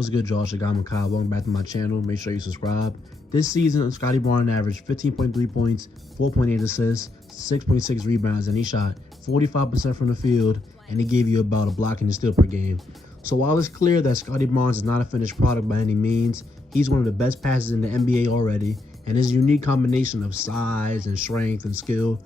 What's good, Josh? I'm Kyle. Welcome back to my channel. Make sure you subscribe. This season, Scottie Barnes averaged 15.3 points, 4.8 assists, 6.6 rebounds, and he shot 45% from the field, and he gave you about a block and a steal per game. So while it's clear that Scottie Barnes is not a finished product by any means, he's one of the best passers in the NBA already, and his unique combination of size and strength and skill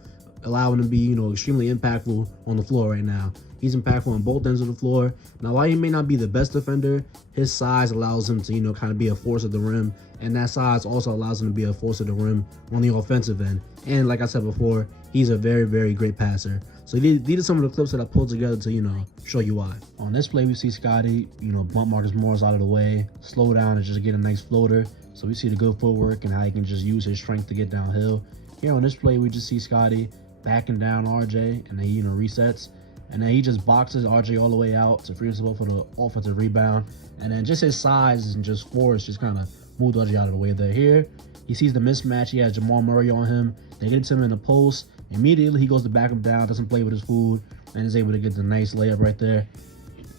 allowing him to be, extremely impactful on the floor right now. He's impactful on both ends of the floor. Now, while he may not be the best defender, his size allows him to, kind of be a force at the rim, and that size also allows him to be a force at the rim on the offensive end. And like I said before, he's a very, very great passer. So these are some of the clips that I pulled together to, show you why. On this play, we see Scottie, bump Marcus Morris out of the way, slow down and just get a nice floater. So we see the good footwork and how he can just use his strength to get downhill. Here on this play, we just see Scottie backing down RJ, and then he, resets. And then he just boxes RJ all the way out to free himself for the offensive rebound. And then just his size and just force just kind of moved RJ out of the way there. Here, he sees the mismatch. He has Jamal Murray on him. They get to him in the post. Immediately, he goes to back him down, doesn't play with his food, and is able to get the nice layup right there.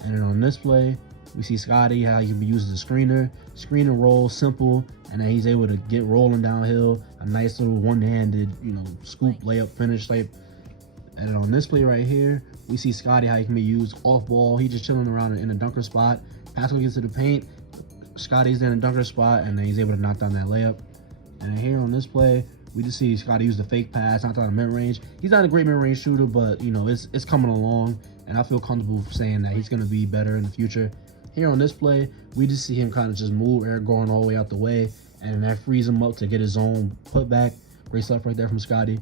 And then on this play, we see Scottie, how he can be used as a screener. Screen and roll, simple. And then he's able to get rolling downhill. A nice little one-handed, scoop, layup, finish type. And then on this play right here, we see Scottie, how he can be used off ball. He just chilling around in a dunker spot. Pascal gets to the paint. Scottie's in a dunker spot, and then he's able to knock down that layup. And then here on this play, we just see Scottie use the fake pass, knock down the mid-range. He's not a great mid-range shooter, but, it's coming along. And I feel comfortable saying that he's going to be better in the future. Here on this play, we just see him kind of just move Eric Gordon all the way out the way, and that frees him up to get his own putback. Great stuff right there from Scottie.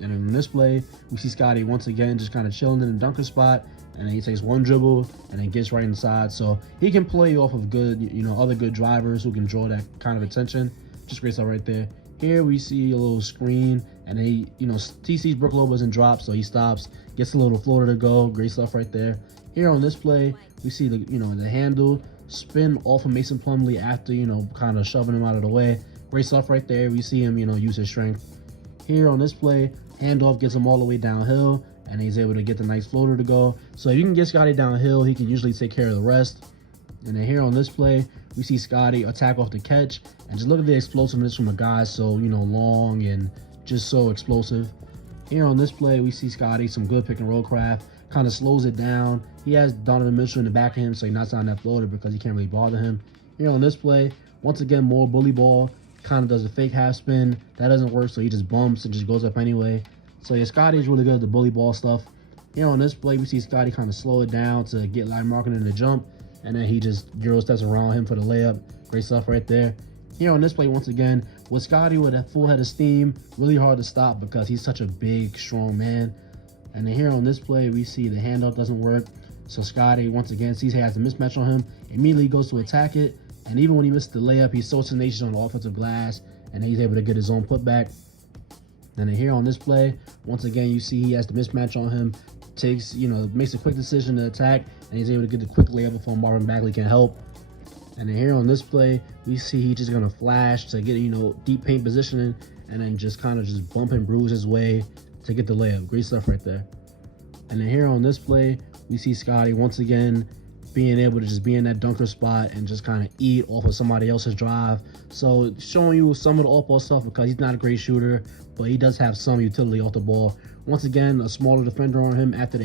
And in this play, we see Scottie once again just kind of chilling in the dunker spot, and then he takes one dribble and then gets right inside. So he can play off of good, other good drivers who can draw that kind of attention. Just great stuff right there. Here we see a little screen, and he, TC's Brook Lopez and drops, so he stops, gets a little floater to go. Great stuff right there. Here on this play, we see the, the handle spin off of Mason Plumlee after, kind of shoving him out of the way. Great stuff right there. We see him, use his strength. Here on this play, handoff gets him all the way downhill, and he's able to get the nice floater to go. So if you can get Scottie downhill, he can usually take care of the rest. And then here on this play, we see Scottie attack off the catch, and just look at the explosiveness from a guy so, long and just so explosive. Here on this play, we see Scottie, some good pick and roll craft, kind of slows it down. He has Donovan Mitchell in the back of him, so he knocks down that floater because he can't really bother him. Here on this play, once again, more bully ball, kind of does a fake half spin. That doesn't work, so he just bumps and just goes up anyway. So yeah, Scottie's really good at the bully ball stuff. Here on this play, we see Scottie kind of slow it down to get Larry Markkinen in the jump, and then he just Euro steps around him for the layup. Great stuff right there. Here on this play, once again, with Scottie with a full head of steam, really hard to stop because he's such a big, strong man. And then here on this play, we see the handoff doesn't work. So Scottie, once again, sees he has a mismatch on him, immediately goes to attack it. And even when he missed the layup, he's so tenacious on the offensive glass, and he's able to get his own putback. And then here on this play, once again, you see he has the mismatch on him, takes, makes a quick decision to attack, and he's able to get the quick layup before Marvin Bagley can help. And then here on this play, we see he's just going to flash to get, deep paint positioning, and then just kind of just bump and bruise his way to get the layup. Great stuff right there. And then here on this play, we see Scottie once again being able to just be in that dunker spot and just kind of eat off of somebody else's drive. So showing you some of the off-ball stuff because he's not a great shooter, but he does have some utility off the ball. Once again, a smaller defender on him after the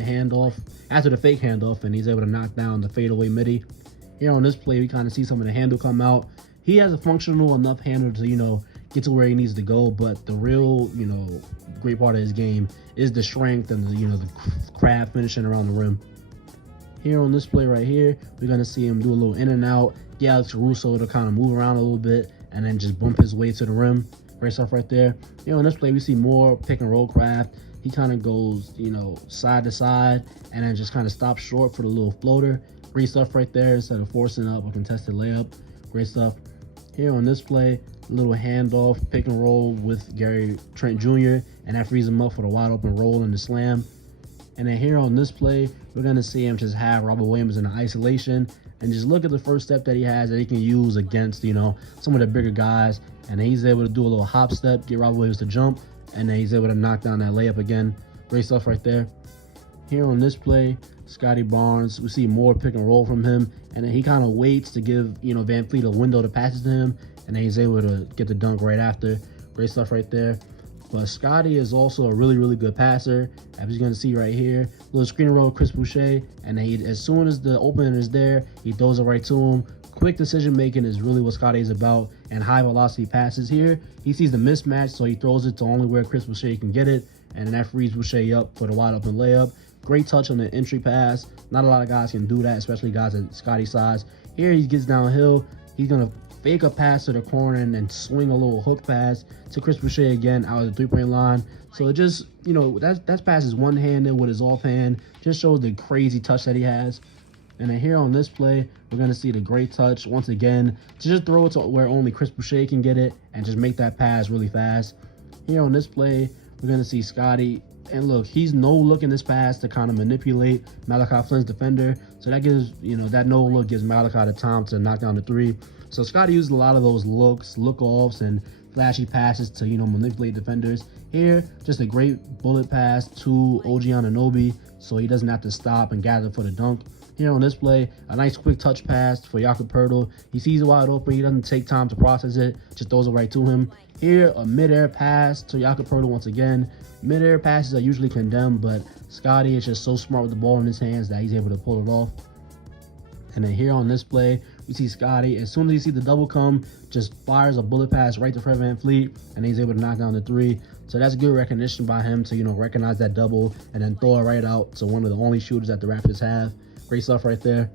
fake handoff, and he's able to knock down the fadeaway midi. Here on this play, we kind of see some of the handle come out. He has a functional enough handle to, get to where he needs to go, but the real, great part of his game is the strength and the craft finishing around the rim. Here on this play right here, we're going to see him do a little in and out, get Alex Caruso to kind of move around a little bit, and then just bump his way to the rim. Great stuff right there. Here on this play, we see more pick and roll craft. He kind of goes, side to side, and then just kind of stops short for the little floater. Great stuff right there instead of forcing up a contested layup. Great stuff. Here on this play, a little handoff, pick and roll with Gary Trent Jr., and that frees him up for the wide open roll and the slam. And then here on this play, we're going to see him just have Robert Williams in the isolation and just look at the first step that he has that he can use against, some of the bigger guys. And then he's able to do a little hop step, get Robert Williams to jump, and then he's able to knock down that layup again. Great stuff right there. Here on this play, Scottie Barnes, we see more pick and roll from him, and then he kind of waits to give, Van Fleet a window to pass it to him, and then he's able to get the dunk right after. Great stuff right there. But Scottie is also a really, really good passer. As you're going to see right here, little screen roll, Chris Boucher, and then as soon as the opening is there, he throws it right to him. Quick decision making is really what Scottie is about, and high velocity passes here. He sees the mismatch, so he throws it to only where Chris Boucher can get it, and then that frees Boucher up for the wide open layup. Great touch on the entry pass. Not a lot of guys can do that, especially guys at Scottie's size. Here he gets downhill. He's going to fake a pass to the corner and then swing a little hook pass to Chris Boucher again out of the three-point line. So it just, that pass is one-handed with his offhand. Just shows the crazy touch that he has. And then here on this play, we're going to see the great touch once again to just throw it to where only Chris Boucher can get it and just make that pass really fast. Here on this play, we're going to see Scottie. And look, he's no-looking this pass to kind of manipulate Malachi Flynn's defender. So that gives, that no-look gives Malachi the time to knock down the three. So Scottie uses a lot of those look-offs, and flashy passes to, manipulate defenders. Here, just a great bullet pass to OG Anunoby, so he doesn't have to stop and gather for the dunk. Here on this play, a nice quick touch pass for Jakob Poeltl. He sees it wide open. He doesn't take time to process it, just throws it right to him. Here, a mid-air pass to Jakob Poeltl once again. Mid-air passes are usually condemned, but Scottie is just so smart with the ball in his hands that he's able to pull it off. And then here on this play, we see Scottie, as soon as he sees the double come, just fires a bullet pass right to Fred VanVleet, and he's able to knock down the three. So that's good recognition by him to, recognize that double and then throw it right out to one of the only shooters that the Raptors have. Great stuff right there.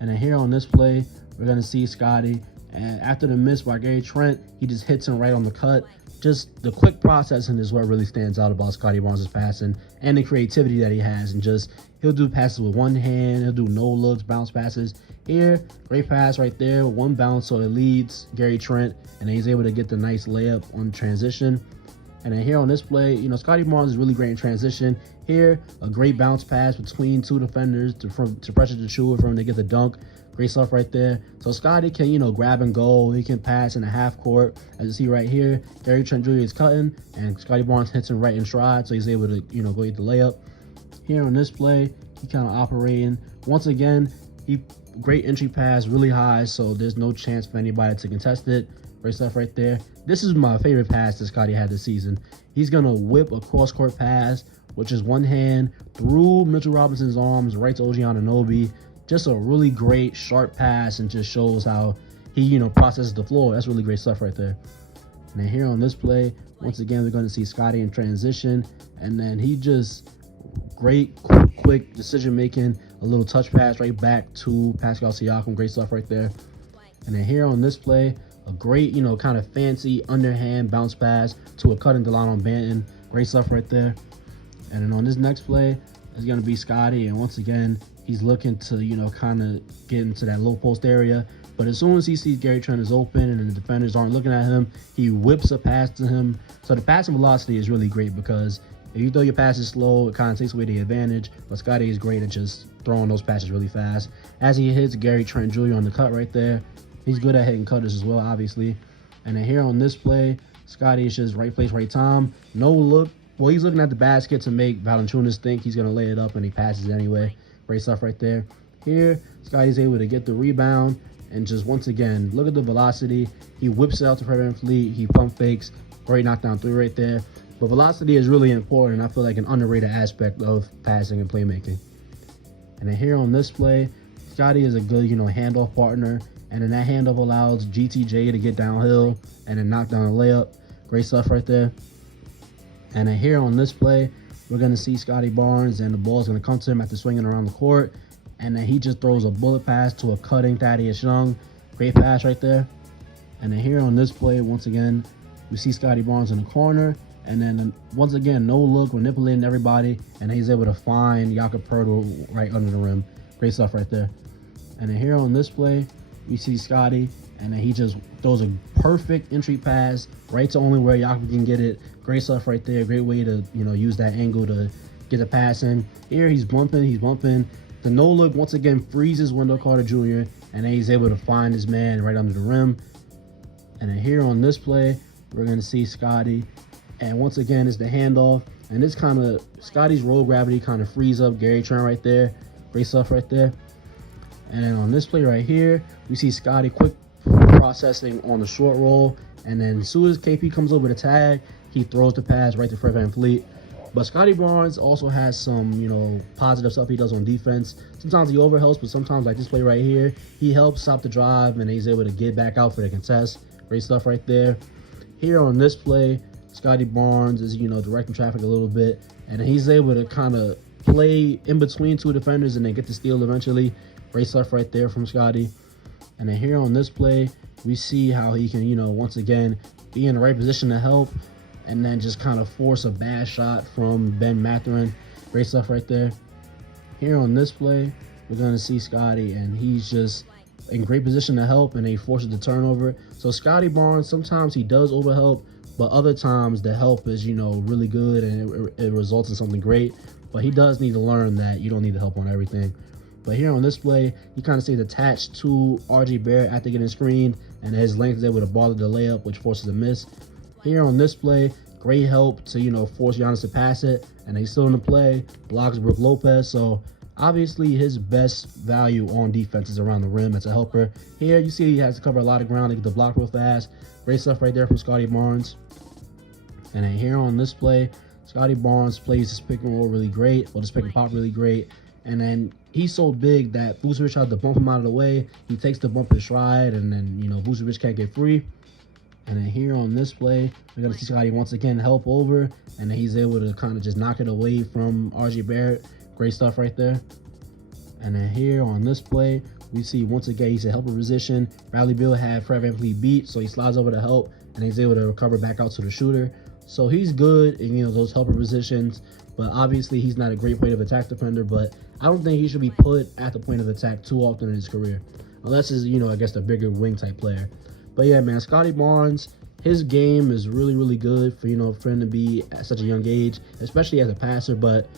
And then here on this play, we're going to see Scottie, and after the miss by Gary Trent, he just hits him right on the cut. Just the quick processing is what really stands out about Scottie Barnes' passing, and the creativity that he has, and just he'll do passes with one hand, he'll do no looks, bounce passes. Here, great pass right there, one bounce, so it leads Gary Trent, and then he's able to get the nice layup on transition. And then here on this play, Scottie Barnes is really great in transition. Here, a great bounce pass between two defenders to pressure the shooter for him to get the dunk. Great stuff right there. So Scottie can, grab and go. He can pass in the half court. As you see right here, Gary Trent Jr. is cutting, and Scottie Barnes hits him right in stride, so he's able to, go get the layup. Here on this play, he kind of operating. Once again, great entry pass, really high, so there's no chance for anybody to contest it. Great stuff right there. This is my favorite pass that Scottie had this season. He's going to whip a cross-court pass, which is one hand, through Mitchell Robinson's arms, right to OG Anunoby. Just a really great, sharp pass, and just shows how he, processes the floor. That's really great stuff right there. And then here on this play, once again, we're going to see Scottie in transition, and then he just great, quick decision-making, a little touch pass right back to Pascal Siakam. Great stuff right there. And then here on this play, a great, kind of fancy underhand bounce pass to a cutting Delano Banton. Great stuff right there. And then on this next play, it's going to be Scottie, and once again, he's looking to, kind of get into that low post area. But as soon as he sees Gary Trent is open and the defenders aren't looking at him, he whips a pass to him. So the passing velocity is really great, because if you throw your passes slow, it kind of takes away the advantage. But Scottie is great at just throwing those passes really fast. As he hits Gary Trent Jr. on the cut right there, he's good at hitting cutters as well, obviously. And then here on this play, Scottie is just right place, right time. No look. Well, he's looking at the basket to make Valanciunas think he's going to lay it up, and he passes anyway. Great stuff right there. Here, Scottie's able to get the rebound, and just once again, look at the velocity. He whips it out to Fred VanVleet. He pump fakes. Great knockdown three right there. But velocity is really important, I feel like an underrated aspect of passing and playmaking. And then here on this play, Scottie is a good, handoff partner. And then that handoff allows GTJ to get downhill and then knock down a layup. Great stuff right there. And then here on this play, we're going to see Scottie Barnes, and the ball's going to come to him after swinging around the court. And then he just throws a bullet pass to a cutting Thaddeus Young. Great pass right there. And then here on this play, once again, we see Scottie Barnes in the corner. And then once again, no look, manipulating everybody. And he's able to find Jakob Poeltl right under the rim. Great stuff right there. And then here on this play, we see Scottie, and then he just throws a perfect entry pass right to only where Jakob can get it. Great stuff right there. Great way to, use that angle to get the pass in. Here he's bumping. The no look once again freezes Wendell Carter Jr., and then he's able to find his man right under the rim. And then here on this play, we're going to see Scottie And once again, it's the handoff. And this kind of, Scottie's roll gravity kind of frees up Gary Trent right there. Great stuff right there. And then on this play right here, we see Scottie quick processing on the short roll. And then as soon as KP comes over the tag, he throws the pass right to Fred VanVleet. But Scottie Barnes also has some, positive stuff he does on defense. Sometimes he overhelps, but sometimes, like this play right here, he helps stop the drive, and he's able to get back out for the contest. Great stuff right there. Here on this play, Scottie Barnes is, directing traffic a little bit, and he's able to kind of play in between two defenders and then get the steal eventually. Great stuff right there from Scottie. And then here on this play, we see how he can, once again, be in the right position to help, and then just kind of force a bad shot from Ben Mathurin. Great stuff right there. Here on this play, we're going to see Scottie, and he's just in great position to help, and he forces the turnover. So Scottie Barnes, sometimes he does overhelp, but other times the help is, really good, and it results in something great. But he does need to learn that you don't need to help on everything. But here on this play, he kind of stays attached to RJ Barrett after getting screened, and his length is able to bother the layup, which forces a miss. Here on this play, great help to, force Giannis to pass it, and he's still in the play, blocks Brook Lopez. So obviously his best value on defense is around the rim as a helper. Here you see he has to cover a lot of ground to get the block real fast. Great stuff right there from Scottie Barnes. And then here on this play, Scottie Barnes plays this pick and roll really great, or this pick and pop really great. And then he's so big that Vucevic tries to bump him out of the way. He takes the bump in stride, and then, Vucevic can't get free. And then here on this play, we're going to see Scottie once again help over, and then he's able to kind of just knock it away from RJ Barrett. Great stuff right there. And then here on this play, we see once again he's a helper position. Bradley Beal had Fred VanVleet beat, so he slides over to help, and he's able to recover back out to the shooter. So he's good in, those helper positions, but obviously he's not a great point of attack defender, but I don't think he should be put at the point of attack too often in his career, unless he's, I guess, a bigger wing type player. But yeah, man, Scottie Barnes, his game is really, really good for, for him to be at such a young age, especially as a passer. But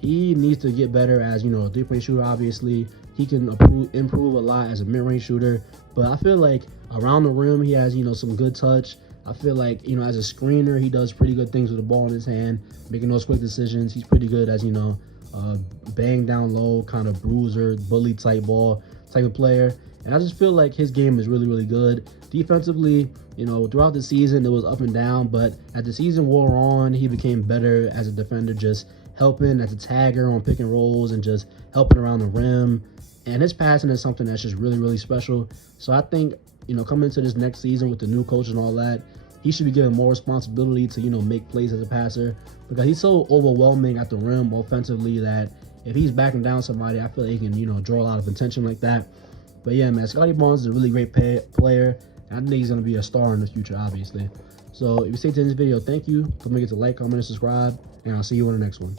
he needs to get better as, a three-point shooter, obviously. He can improve a lot as a mid-range shooter. But I feel like around the rim, he has, some good touch. I feel like, as a screener, he does pretty good things with the ball in his hand, making those quick decisions. He's pretty good as, bang down low, kind of bruiser, bully type ball type of player. And I just feel like his game is really, really good. Defensively, throughout the season, it was up and down. But as the season wore on, he became better as a defender, just helping as a tagger on pick and rolls and just helping around the rim. And his passing is something that's just really, really special. So I think, coming into this next season with the new coach and all that, he should be given more responsibility to, make plays as a passer, because he's so overwhelming at the rim offensively that if he's backing down somebody, I feel like he can, draw a lot of attention like that. But yeah, man, Scottie Barnes is a really great player. I think he's going to be a star in the future, obviously. So if you stayed to this video, thank you. Don't forget to like, comment, and subscribe, and I'll see you in the next one.